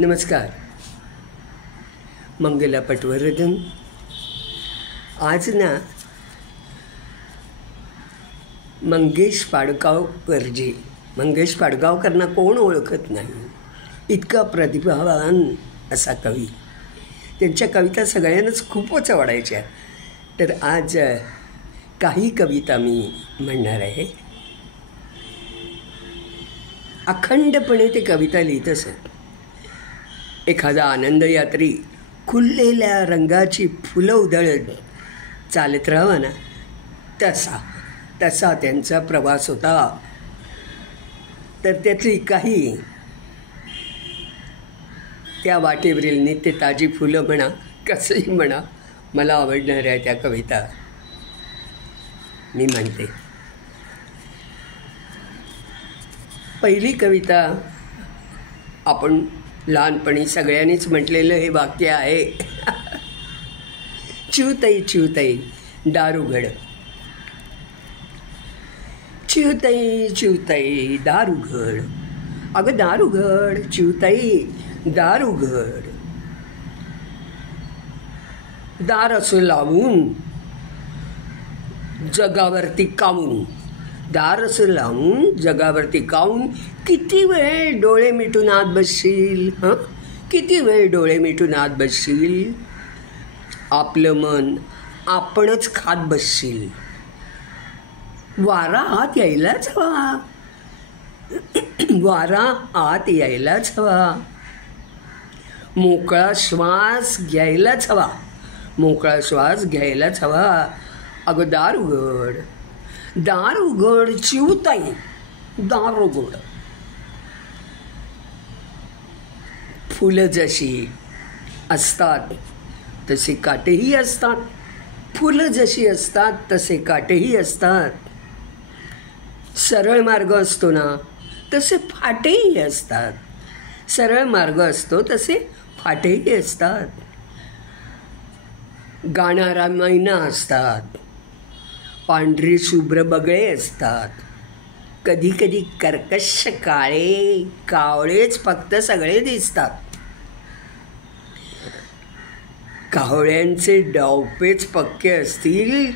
नमस्कार. मंगला पटवर्धन. आज ना मंगेश पाडगावकरजी, मंगेश पाडगावकरांना कोण ओळखत नाही, इतका प्रतिभावान असा कवी. त्यांच्या कविता सगळ्यांनाच खूपच आवडायच्या. तर आज काही कविता मी म्हणणार आहे. अखंडपणे ते कविता लिहित असत. एखादा आनंदयात्री खुललेल्या रंगाची फुलं उधळत चालत राहावा ना, तसा त्यांचा प्रवास होता. तर त्यातली काही त्या वाटेवरील नित्य ताजी फुलं म्हणा, कसंही म्हणा, मला आवडणाऱ्या आहे त्या कविता मी म्हणते. पहिली कविता आपण लहानपणी सगळ्यांनीच म्हटलेलं हे वाक्य आहे. चिवतई चिवतई दारुगड. चिवतई चिवतई दारुगड. अगं दारुगड, चिवतई दारुगड. दार असं लावून जगावरती कावून, दार असं लावून जगावरती कावून किती वेळ डोळे मिटून आत बसशील? किती वेळ डोळे मिटून आत बसशील? आपलं मन आपणच खात बसशील. वारा आत यायलाच हवा, वारा आत यायलाच हवा. मोकळा श्वास घ्यायलाच हवा, मोकळा श्वास घ्यायलाच हवा. अगं दार उघड, दार उघड चिवताई दार उघड. फुलं जशी असतात तसे काटेही असतात. फुलं जशी असतात तसे काटेही असतात. सरळ मार्ग असतो ना तसे फाटेही असतात. सरळ मार्ग असतो तसे फाटेही असतात. गाणारा मैना असतात, पांढरी शुभ्र बगळे असतात. कधी कधी कर्कश काळे कावळेच फक्त सगळे दिसतात. कावळ्यांचे डावपेच पक्के असतील,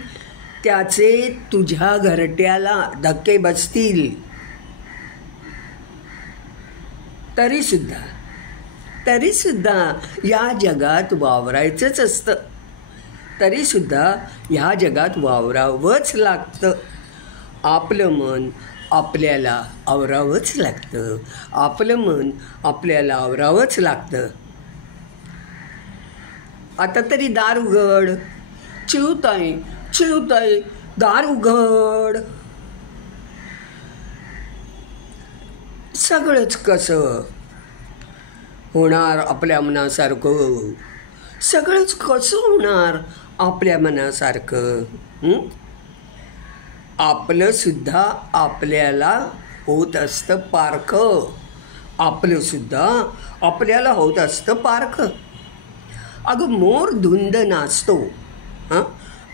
त्याचे तुझ्या घरट्याला धक्के बसतील. तरीसुद्धा या जगात वावरायचंच असतं. तरीसुद्धा ह्या जगात वावरावंच लागतं. आपलं मन आपल्याला आवरावंच लागतं. आपलं मन आपल्याला आवरावंच लागतं. आता तरी दार उघड, चिवताई चिवताई दार उघड. सगळंच कसं होणार आपल्या मनासारखं? सगळंच कसं होणार आपल्या मनासारखं? आपलं सुद्धा आपल्याला होत असतं पारखं. आपलं सुद्धा आपल्याला होत असतं पारखं. अगं मोर धुंद नाचतो,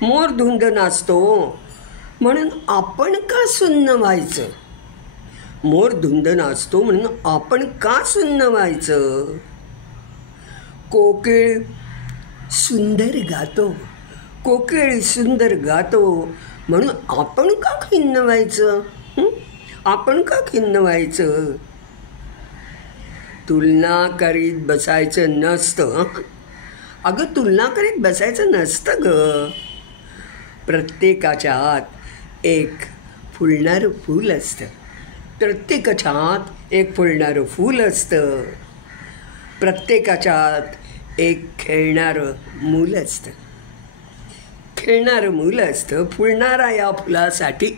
मोर धुंद नाचतो म्हणून आपण का सुन्न व्हायचं? मोर धुंद नाचतो म्हणून आपण का सुन्न व्हायचं? कोकिळ सुंदर गातो, कोकिळ सुंदर गातो म्हणून आपण का खिन्न व्हायचं? आपण का खिन्न व्हायचं? तुलना करीत बसायचं नसतं. अगं तुलना करीत बसायचं नसतं ग. प्रत्येकाच्या आत एक फुलणारं फूल असतं. प्रत्येकाच्या आत एक फुलणारं फूल असतं. प्रत्येकाच्या आत एक खेळणारं मूल असतं. खेळणारं मूल असतं. फुलणारा या फुलासाठी,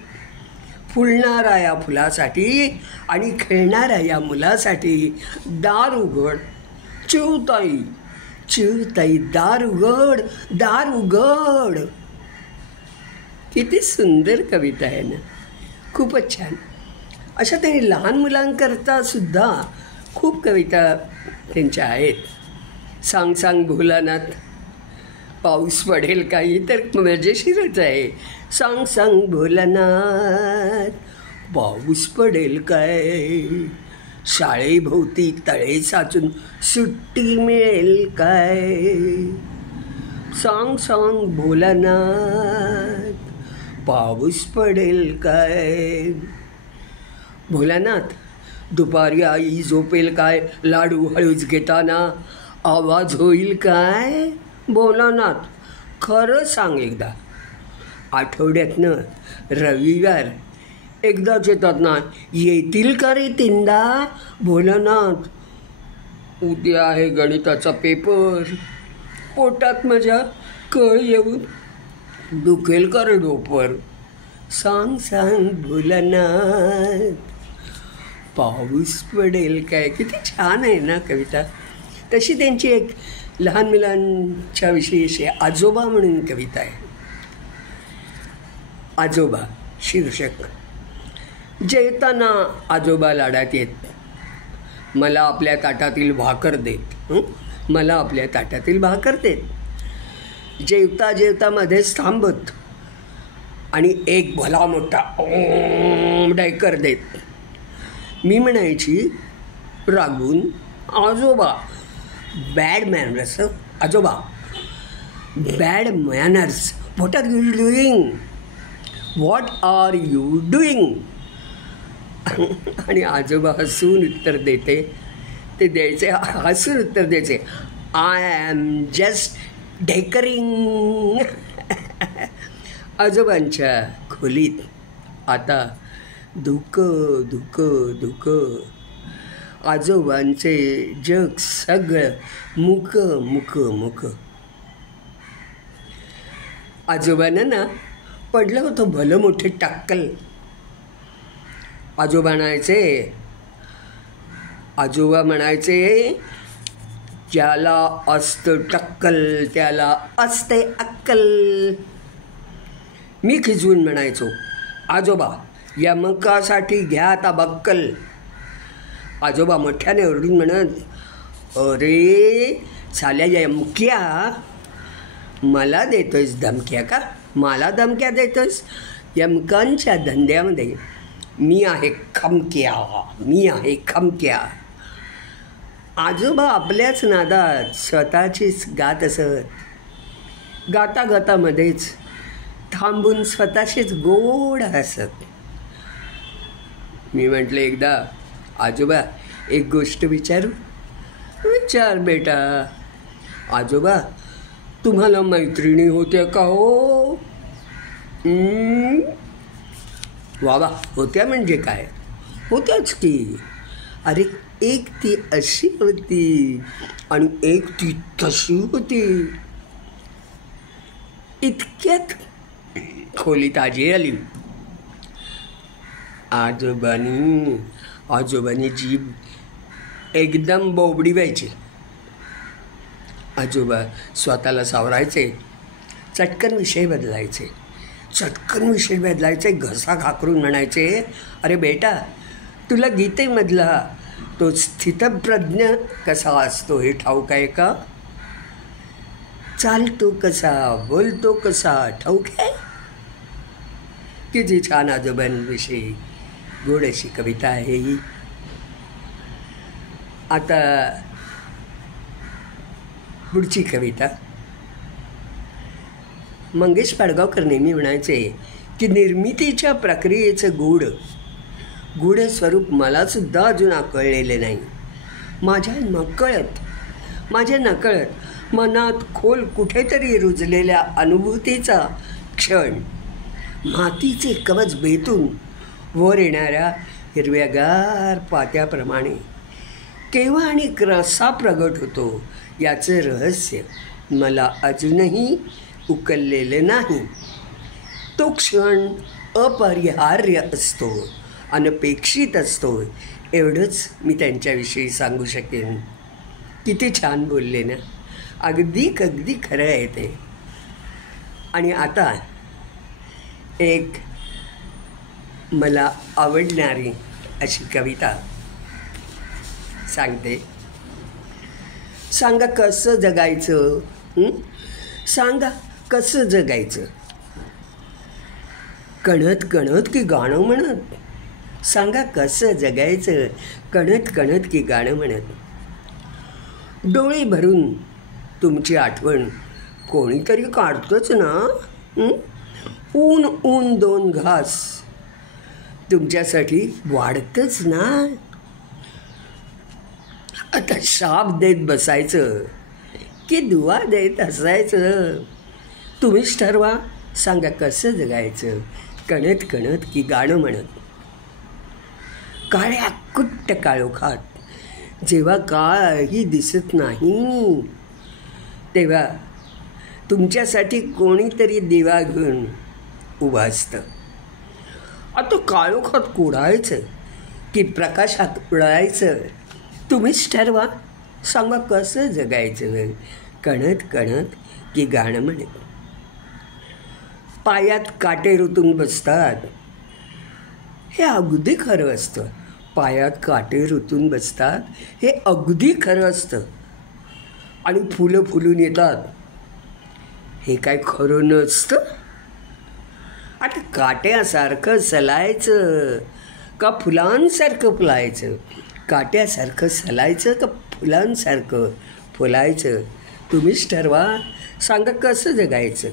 फुलणारा या फुलासाठी आणि खेळणाऱ्या या मुलासाठी दार उघड, चिवताई चिवताई दार उघड, दार उघड. किती सुंदर कविता आहे ना, खूपच छान. अशा त्यांनी लहान मुलांकरता सुद्धा खूप कविता त्यांच्या आहेत. सांग सांग भोलानाथ, पाऊस पडेल काही, तर मजेशीरच आहे. सांग सांग भोलानाथ, पाऊस पडेल काय, शाळेभोवती तळे साचून सुट्टी मिळेल काय? सांग सांग भोलानाथ, पाऊस पडेल काय? भोलानाथ, दुपारी आई झोपेल काय? लाडू हळूच घेताना आवाज होईल काय? भोलानाथ, खरं सांग एकदा. आठवड्यातनं रविवार एकदाच येतात ना, येतील का रे तीनदा? भोलानाथ, उद्या आहे गणिताचा पेपर, पोटात माझ्या कळ येऊन दुखेल का रे डोपर? सांग सांग भोलानाथ, पाऊस पडेल काय? किती छान आहे ना कविता. तशी त्यांची एक लहान मुलांच्या विषयी अशी आजोबा म्हणून कविता आहे. आजोबा शीर्षक. जेवताना आजोबा लाडात येत, मला आपल्या ताटातील भाकर देत, मला आपल्या ताटातील भाकर देत. जेवता जेवता मध्येच थांबत आणि एक भला मोठा डायकर देत. मी म्हणायची रागून, आजोबा बॅड मॅनर्स, आजोबा bad manners, what are you doing, what are you doing? आणि आजोबा हसून उत्तर देते, ते द्यायचे हसून उत्तर द्यायचे, आय ॲम जस्ट ढेकरिंग. आजोबांच्या खोलीत आता धुकं धुकं धुकं. आजोबांचे जग सगळं मुकं मुकं मुकं. आजोबांना ना पडलं होतं भलं मोठे टक्कल. आजोबा म्हणायचे, ज्याला असतं टक्कल त्याला असते अक्कल. मी खिजवून म्हणायचो, आजोबा यमकासाठी घ्या आता बक्कल. आजोबा मोठ्याने ओरडून म्हणत, अरे साल्या यमक्या, मला देतोयस धमक्या का? मला धमक्या देतोयस? यमकांच्या धंद्यामध्ये मी आहे खमक्या, मी आहे खमक्या. आजोबा आपल्याच नादात स्वतःचीच गात असत. गाता गातामध्येच थांबून स्वतःशीच गोड हसत. मी म्हटलं एकदा, आजोबा एक गोष्ट विचारू? विचार बेटा. आजोबा, तुम्हाला मैत्रिणी होत्या का हो? वा, होत्या म्हणजे काय? होत्याच की. अरे एक ती अशी होती आणि एक ती तशी होती. इतक्यात खोलीत आजी आली. आजोबांनी जीभ एकदम बोबडी व्हायची. आजोबा स्वतःला सावरायचे, चटकन विषय बदलायचे, घसा घाकरून म्हणायचे, अरे बेटा, तुला गीतेमधला तो स्थितप्रज्ञ कसा असतो हे ठाऊक आहे का? चालतो कसा, बोलतो कसा ठाऊक आहे? किती छान आजोबांविषयी गोड अशी कविता आहे ही. आता पुढची कविता. मंगेश पाडगावकर नेहमी म्हणायचे की निर्मितीच्या प्रक्रियेचं गूढ स्वरूप मलासुद्धा अजून कळलेले नाही. माझ्या नकळत मनात खोल कुठेतरी रुजलेल्या अनुभूतीचा क्षण मातीचे कवच बेतून वर येणाऱ्या हिरव्यागार पात्याप्रमाणे केव्हा आणि कसा प्रगट होतो याचं रहस्य मला अजूनही उकललेलं नाही. तो क्षण अपरिहार्य असतो, अनपेक्षित असतो, एवढंच मी त्यांच्याविषयी सांगू शकेन. किती छान बोलले ना. अगदी खरं आहे ते. आणि आता एक मला आवडणारी अशी कविता सांगते. सांगा कसं जगायचं? सांगा कसं जगायचं? कणत की गाणं म्हणत? सांगा कसं जगायचं कणत कणत की गाणं म्हणत. डोळे भरून तुमची आठवण कोणीतरी काढतोच ना. ऊन ऊन दोन घास तुमच्यासाठी वाढतच ना. आता शाप देत बसायचं की दुवा देत असायचं. तुम्हीच ठरवा, सांगा कसं जगायचं कणत कणत की गाणं म्हणत. काळ्या कुट्ट काळोखात जेव्हा काही दिसत नाही तेव्हा तुमच्यासाठी कोणीतरी दिवा घेऊन उभं असतं. आता काळोखात कुडायचं की प्रकाशात उडायचं तुम्हीच ठरवा, सांगा कसं जगायचं कणत कणत की गाणं म्हणत. पायात काटे रुतून बसतात हे अगदी खरं असतं. पायात काटे रुतून बसतात हे अगदी खरं असतं. आणि फुलं फुलून येतात हे काय खरं नसतं. आता काट्यासारखं सलायचं का फुलांसारखं फुलायचं. काट्यासारखं सलायचं का फुलांसारखं फुलायचं तुम्हीच ठरवा, सांगा कसं जगायचं.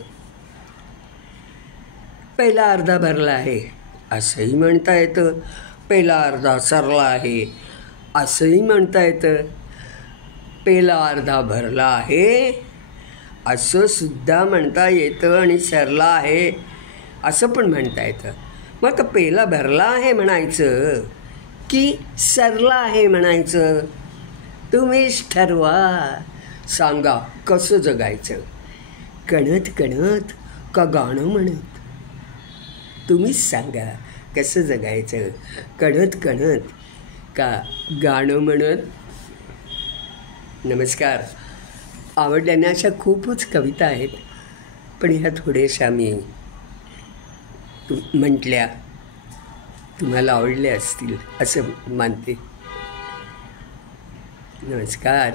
पहिला अर्धा भरला आहे असंही म्हणता येतं. पहिला अर्धा सरला आहे असंही म्हणता येतं. पहिला अर्धा भरला आहे असं सुद्धा म्हणता येतं आणि सरला आहे असं पण म्हणता येतं. मग आता पहिला भरला आहे म्हणायचं की सरला आहे म्हणायचं तुम्हीच ठरवा, सांगा कसं जगायचं कणत कणत का गाणं म्हणत. तुम्हीच सांगा कसं जगायचं कणत कणत का गाणं म्हणत. नमस्कार. आवडल्याने अशा खूपच कविता आहेत पण ह्या थोड्याशा मी म्हटल्या तुम्हाला आवडल्या असतील असं मानते. नमस्कार.